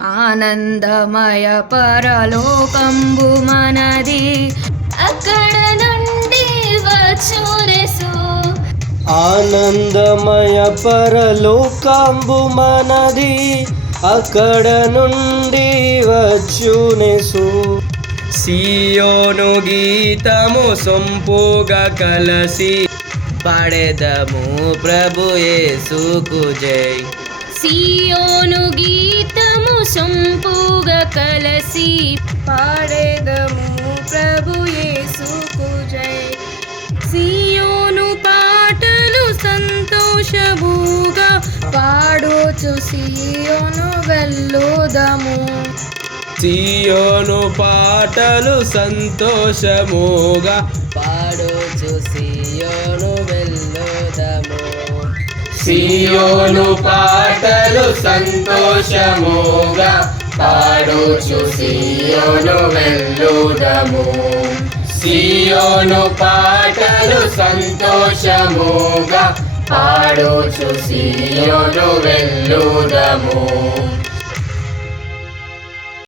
ఆనందమయ పరలోకంబు మనది, అక్కడ నుండి వచ్చునేసు. ఆనందమయ పరలోకంబు మనది, అక్కడ నుండి వచ్చునేసు. సియోను గీతము సొంపుగా కలసి పాడెదము ప్రభు యేసుకు జై. సియోను గీతము సొంపుగా కలసి పాడెదము ప్రభు యేసుకు జై. సియోను పాటలు సంతోషముగా పాడుచు సియోను వెళ్ళుదము. సియోను పాటలు సంతోషముగా పాడుచు సియోను వెళ్ళుదము. సియోను పాటలు సంతోషముగా పాడుచు సియోను వెళ్ళుదము. సియోను పాటలు సంతోషముగా పాడుచు సియోను వెళ్ళుదము.